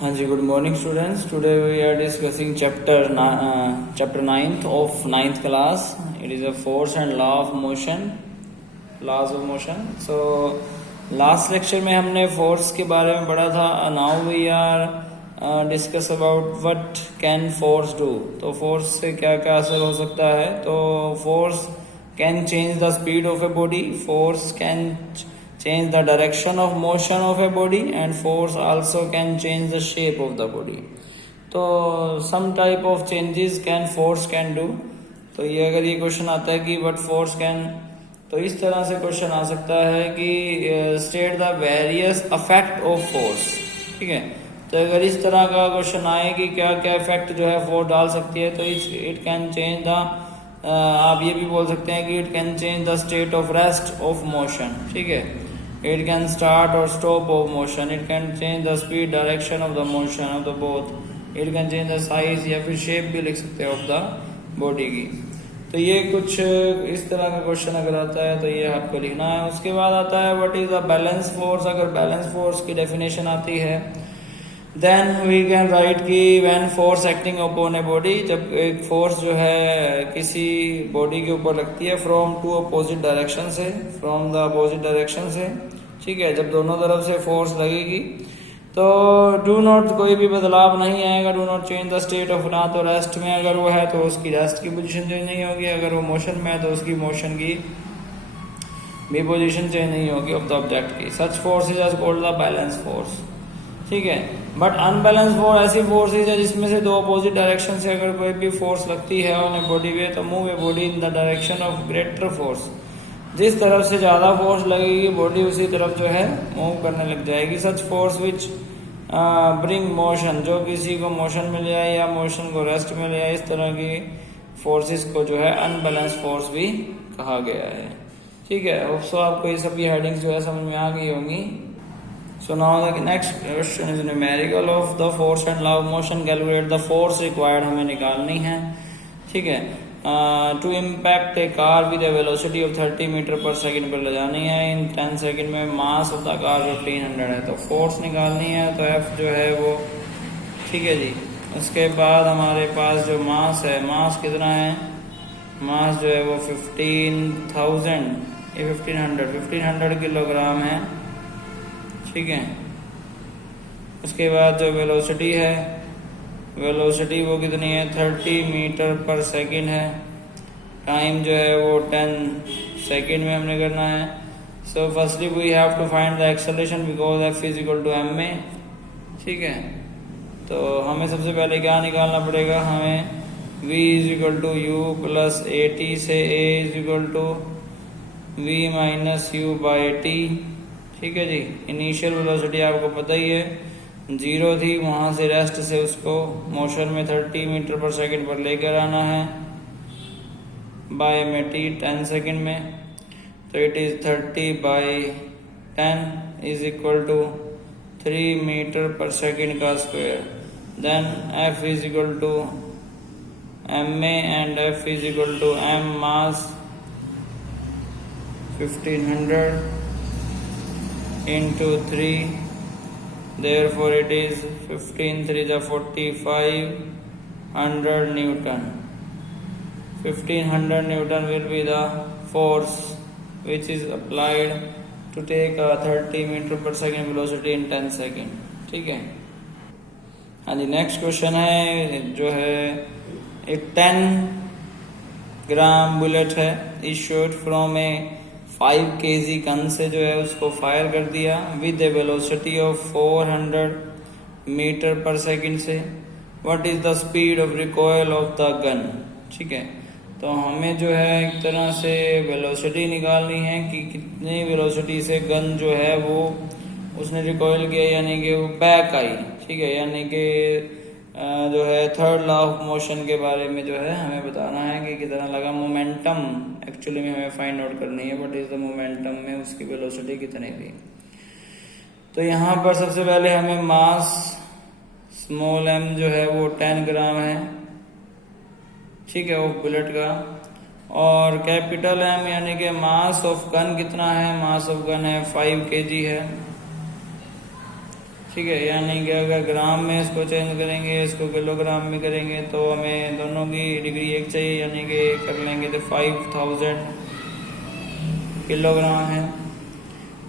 हाँ जी, good morning students. Today we are discussing chapter 9th of 9th class. It is a force and law of motion, laws of motion. So last lecture में हमने force के बारे में पढ़ा था. Now we are discuss about what can force do. तो force से क्या क्या असर हो सकता है. तो force can change the speed of a body. Force can change the direction of motion of a body, and force also can change the shape of the body. तो some type of changes can force can do. तो ये अगर ये question आता है कि what force can, तो इस तरह से क्वेश्चन आ सकता है कि state the various effect of force. ठीक है, तो अगर इस तरह का क्वेश्चन आए कि क्या क्या इफेक्ट जो है फोर्स डाल सकती है, तो इट कैन चेंज द, आप ये भी बोल सकते हैं कि it can change the state of rest of motion. ठीक है, it can start or stop of motion, it can change the speed direction of the motion of the both, it can change the size या फिर shape भी लिख सकते हैं of the body की. तो ये कुछ इस तरह का क्वेश्चन अगर आता है तो ये आपको लिखना है. उसके बाद आता है what is the balance force. अगर बैलेंस फोर्स की डेफिनेशन आती है देन वी कैन राइट कि when force acting upon a body, जब एक फोर्स जो है किसी बॉडी के ऊपर लगती है फ्रॉम टू अपोजिट डायरेक्शन से, फ्रॉम द अपोजिट डायरेक्शन से. ठीक है, जब दोनों तरफ से फोर्स लगेगी तो डू नॉट, कोई भी बदलाव नहीं आएगा. Do not change the state of, ना तो रेस्ट में अगर वो है तो उसकी रेस्ट की पोजीशन चेंज नहीं होगी, अगर वो मोशन में है तो उसकी मोशन की भी पोजीशन चेंज नहीं होगी ऑफ द ऑब्जेक्ट की. Such force is called the balance force. ठीक है, बट अनबैलेंस फोर्स ऐसी फोर्सेज है जिसमें से दो अपोजिट डायरेक्शन से अगर कोई भी फोर्स लगती है ऑन ए बॉडी वे, तो move a body in the direction of greater force. जिस तरफ से ज्यादा फोर्स लगेगी बॉडी उसी तरफ जो है मूव करने लग जाएगी. सच फोर्स विच ब्रिंग मोशन, जो किसी को मोशन मिल जाए या मोशन को रेस्ट मिल जाए, इस तरह की फोर्सेस को जो है अनबैलेंस फोर्स भी कहा गया है. ठीक है, सो आपको ये सभी हेडिंग्स जो है समझ में आ गई होंगी. So now the next question is numerical of the force and law of motion. Calculate the force required, हमें निकालनी है. ठीक है, to impact a car with a velocity of 30 metre per second पर ले जानी है in 10 सेकंड में. मास ऑफ द कार 1500 है, तो फोर्स निकालनी है. तो F जो है वो, ठीक है जी. उसके बाद हमारे पास जो मास है, मास कितना है, मास जो है वो 15,000, ये 1500 किलोग्राम है. ठीक है, उसके बाद जो वेलोसिटी है, वेलोसिटी वो कितनी है, 30 मीटर पर सेकंड है. टाइम जो है वो 10 सेकंड में हमने करना है. So firstly we have to find the acceleration because F is equal to m a. ठीक है, तो हमें सबसे पहले क्या निकालना पड़ेगा, हमें v is equal to u plus a t से a is equal to v minus u by t. ठीक है जी. इनिशियल वेलोसिटी आपको पता ही है 0 थी, वहां से रेस्ट से उसको मोशन में 30 मीटर पर सेकंड पर लेकर आना है बाय में टी 10 सेकंड में. तो it is 30 by 10 is equal to 3 metre per second का square. Then F is equal to m a and F is equal to m mass 1500 into 3, therefore it is 15 3 the 4500 Newton. 1500 Newton will be the force which is applied to take a 30 meter per second velocity in 10 second. ठीक है. हाँ जी, next question है जो है एक 10 gram bullet है, is shot from a 5 kg gun से जो है उसको फायर कर दिया with a velocity of 400 metre per second से. What is the speed of recoil of the gun. ठीक है, तो हमें जो है एक तरह से वेलोसिटी निकालनी है कि कितनी वेलोसिटी से गन जो है वो उसने रिकॉयल किया, यानी कि वो बैक आई. ठीक है, यानी कि जो है थर्ड लॉ ऑफ मोशन के बारे में जो है हमें बताना है कि कितना लगा. मोमेंटम एक्चुअली में हमें फाइंड आउट करनी है, बट इज द मोमेंटम में उसकी वेलोसिटी कितनी थी. तो यहाँ पर सबसे पहले हमें मास स्मॉल m जो है वो 10 ग्राम है. ठीक है, वो बुलेट का. और कैपिटल M यानी कि मास ऑफ गन कितना है, मास ऑफ गन है 5 kg है. ठीक है, यानी कि अगर ग्राम में इसको चेंज करेंगे, इसको किलोग्राम में करेंगे तो हमें दोनों की डिग्री एक चाहिए, यानी कि कर लेंगे तो 5000 किलोग्राम है।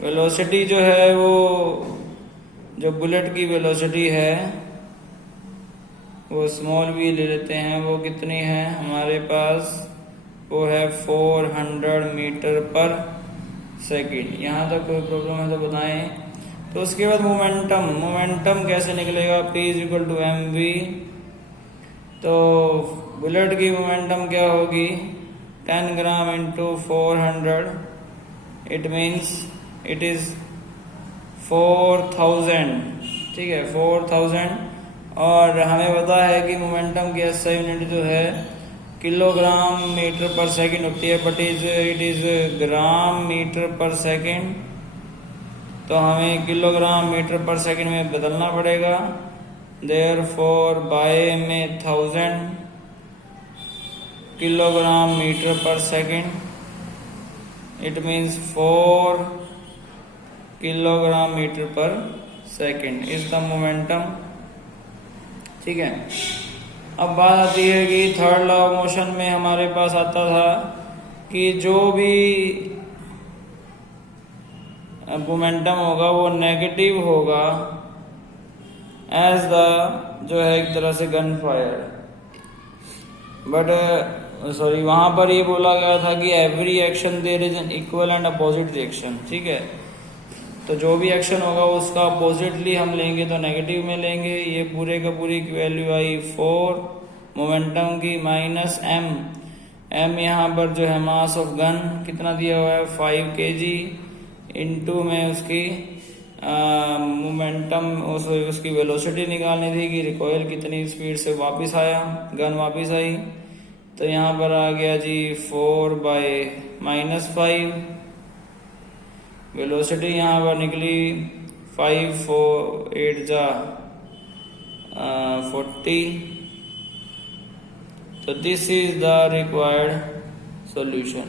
वेलोसिटी जो है वो जो बुलेट की वेलोसिटी है वो स्मॉल v ले लेते हैं, वो कितनी है हमारे पास, वो है 400 मीटर पर सेकंड। यहाँ तक कोई प्रॉब्लम है तो बताएं। तो उसके बाद मोमेंटम कैसे निकलेगा, P is equal to mv। तो बुलेट की मोमेंटम क्या होगी, 10 gram into 400, it means it is 4000। ठीक है, 4000। और हमें पता है कि मोमेंटम की SI यूनिट जो है किलोग्राम मीटर पर सेकंड होती है, but it is gram metre per second. तो हमें किलोग्राम मीटर पर सेकंड में बदलना पड़ेगा। देयरफॉर बाय में 1000 kilogram metre per second, it means 4 kilogram metre per second is the momentum. ठीक है, अब बात आती है कि थर्ड लॉ ऑफ मोशन में हमारे पास आता था कि जो भी मोमेंटम होगा वो नेगेटिव होगा एज द जो है एक तरह से गन फायर। बट सॉरी, वहां पर ये बोला गया था कि every action there is an equal and opposite reaction. ठीक है, तो जो भी एक्शन होगा उसका अपोजिटली हम लेंगे तो नेगेटिव में लेंगे। ये पूरे का पूरी की वैल्यू आई 4 मोमेंटम की माइनस m यहाँ पर जो है मास ऑफ गन कितना दिया हुआ है 5 kg, इनटू में उसकी मोमेंटम उसकी वेलोसिटी निकालनी थी कि रिकॉइल कितनी स्पीड से वापस आया, गन वापस आई। तो यहाँ पर आ गया जी 4 बाय -5। वेलोसिटी यहाँ पर निकली 5 4 8 जा 40। तो this is the required solution.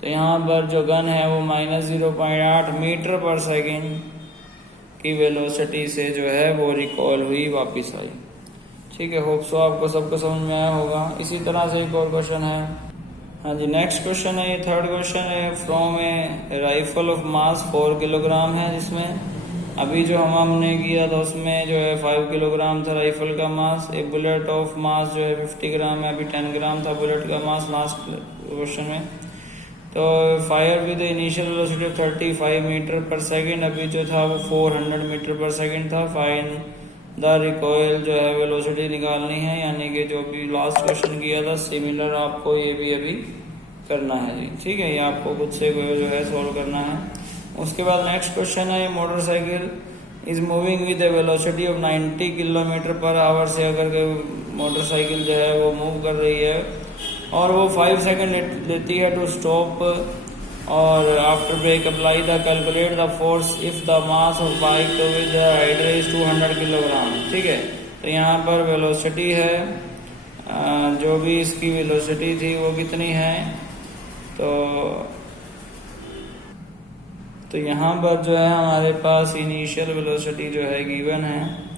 तो यहाँ पर जो गन है वो -0.8 मीटर पर सेकंड की वेलोसिटी से जो है वो रिकॉल हुई, वापस आई। ठीक है, होप सो आपको सबको समझ में आया होगा। इसी तरह से एक और क्वेश्चन है। हाँ जी, नेक्स्ट क्वेश्चन है, ये थर्ड क्वेश्चन है। From A rifle of mass 4 kilogram है, जिसमें अभी जो हमने किया था उसमें जो है 5 किलोग्राम था राइफल का मास। ए बुलेट ऑफ मास जो है 50 ग्राम है, अभी 10 ग्राम था बुलेट का मास लास्ट क्वेश्चन में। तो fire with initial velocity of 35 metre per second, अभी जो था वो 400 मीटर पर सेकंड था। फाइन द रिकॉइल जो है वेलोसिटी निकालनी है, यानी कि जो भी लास्ट क्वेश्चन किया था सिमिलर आपको ये भी अभी करना है जी। ठीक है, ये आपको खुद से जो है सॉल्व करना है। उसके बाद नेक्स्ट क्वेश्चन है, motorcycle is moving with a velocity of 90 kilometre per our से अगर मोटरसाइकिल जो है वो मूव कर रही है और वो 5 सेकंड लेती है टू स्टॉप, और after brake apply the calculate the force if the mass of bike with rider is 200 kilogram. ठीक है, तो यहाँ पर वेलोसिटी है, जो भी इसकी वेलोसिटी थी वो कितनी है, तो यहाँ पर जो है हमारे पास इनिशियल वेलोसिटी जो है गिवन है।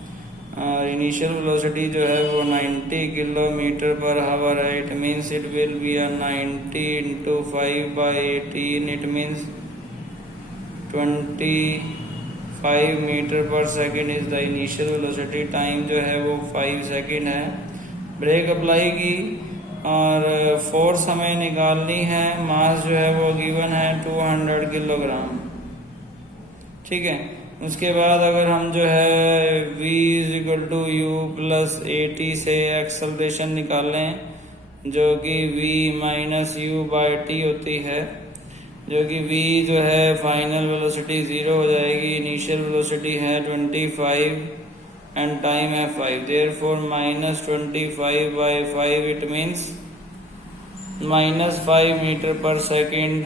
इनिशियल वेलोसिटी जो है वो 90 किलोमीटर पर आवर है। It means it will be 90 into 5/18, it means 25 metre per second is the initial velocity. Time जो है वो 5 सेकेंड है। ब्रेक अप्लाई की और फोर्स हमें निकालनी है। मास जो है वो गिवन है 200 किलोग्राम। ठीक है, उसके बाद अगर हम जो है v is equal to u plus AT से एक्सेलरेशन निकालें, जो कि v minus u by t होती है, जो कि v जो है फाइनल वेलोसिटी 0 हो जाएगी। इनिशियल वेलोसिटी है 25 एंड टाइम है 5, therefore -25/5 it means -5 metre per second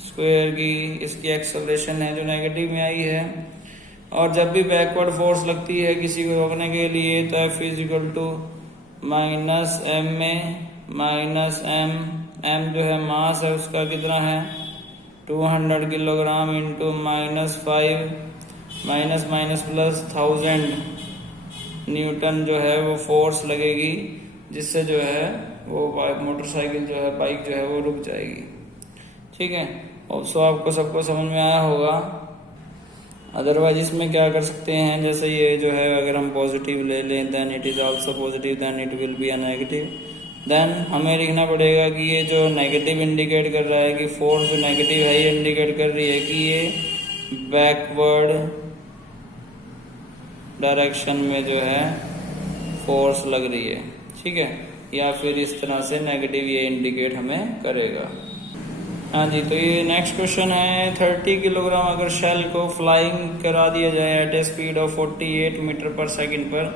square की इसकी एक्सेलरेशन है जो नेगेटिव में आई है। और जब भी बैकवर्ड फोर्स लगती है किसी को रोकने के लिए तो F is equal to -m में -m जो है मास है उसका कितना है 200 kilogram into -5 minus minus plus 1000 Newton जो है वो फोर्स लगेगी, जिससे जो है वो मोटरसाइकिल जो है, बाइक जो है वो रुक जाएगी। ठीक है, और सो आपको सबको समझ में आया होगा। अदरवाइज इसमें क्या कर सकते हैं, जैसे ये जो है अगर हम पॉजिटिव ले लें, then it is also positive, then it will be a negative. देन हमें लिखना पड़ेगा कि ये जो नेगेटिव इंडिकेट कर रहा है, कि फोर्स जो नेगेटिव है ये इंडिकेट कर रही है कि ये बैकवर्ड डायरेक्शन में जो है फोर्स लग रही है। ठीक है, या फिर इस तरह से नेगेटिव ये इंडिकेट हमें करेगा। हाँ जी, तो ये नेक्स्ट क्वेश्चन है 30 किलोग्राम अगर शेल को फ्लाइंग करा दिया जाए at a speed of 48 metre per second पर,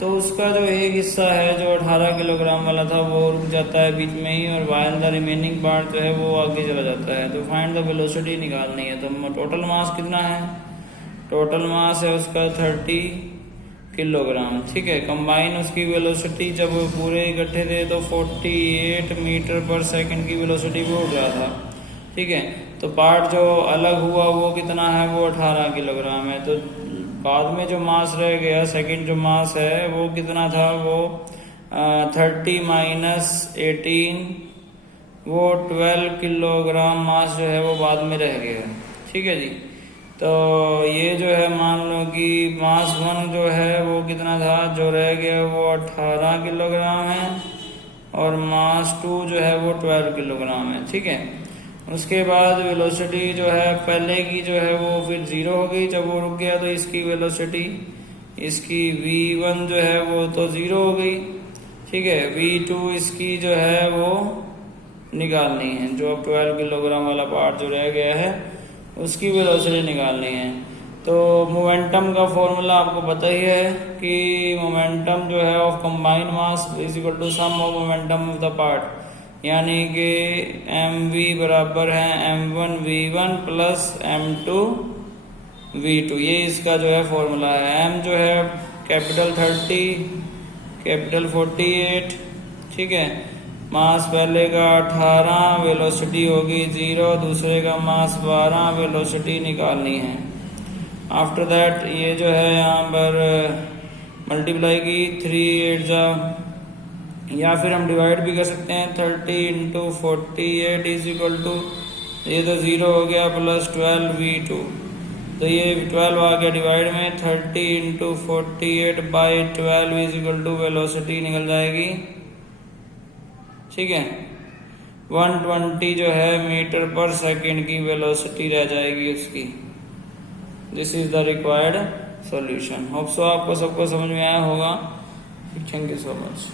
तो उसका जो एक हिस्सा है जो 18 किलोग्राम वाला था वो रुक जाता है बीच में ही, और वाइल द रिमेनिंग पार्ट जो है वो आगे चला जाता है। तो फाइंड द वेलोसिटी निकालनी है। तो टोटल मास कितना है, टोटल मास है उसका 30 किलोग्राम। ठीक है, कंबाइन उसकी वेलोसिटी जब पूरे इकट्ठे थे तो 48 मीटर पर सेकंड की वेलोसिटी वो उड़ रहा था। ठीक है, तो पार्ट जो अलग हुआ वो कितना है, वो 18 किलोग्राम है। तो बाद में जो मास रह गया, सेकंड जो मास है वो कितना था, वो 30 माइनस 18, वो 12 किलोग्राम मास जो है वो बाद में रह गया। ठीक है जी, तो ये जो है मान लो कि मास 1 जो है वो कितना था, जो रह गया वो 18 किलोग्राम है, और मास 2 जो है वो 12 किलोग्राम है। ठीक है, उसके बाद वेलोसिटी जो है पहले की जो है वो फिर 0 हो गई जब वो रुक गया, तो इसकी वेलोसिटी, इसकी v1 जो है वो तो 0 हो गई। ठीक है, v2 इसकी जो है वो निकालनी है, जो 12 किलोग्राम वाला पार्ट जो रह गया है उसकी वेलोसिटी निकालनी है। तो मोमेंटम का फॉर्मूला आपको पता ही है कि मोमेंटम जो है of combined mass is equal to sum of momentum of the part, यानी कि mv बराबर है m1v1 प्लस m2 v2। ये इसका जो है फॉर्मूला है। m जो है कैपिटल 30, कैपिटल 48। ठीक है, मास पहले का 18, वेलोसिटी होगी 0, दूसरे का मास 12, वेलोसिटी निकालनी है। आफ्टर दैट ये जो है यहाँ पर मल्टीप्लाई की 3 8 जा, या फिर हम डिवाइड भी कर सकते हैं। 30 इंटू 48 इज इक्वल टू, ये तो 0 हो गया, प्लस 12 v2, तो ये 12 आ गया डिवाइड में। 30 into 48 by 12 is equal to velocity निकल जाएगी। ठीक है, 120 जो है मीटर पर सेकंड की वेलोसिटी रह जाएगी उसकी। This is the required solution. Hope so आपको सबको समझ में आया होगा। Thank you so much.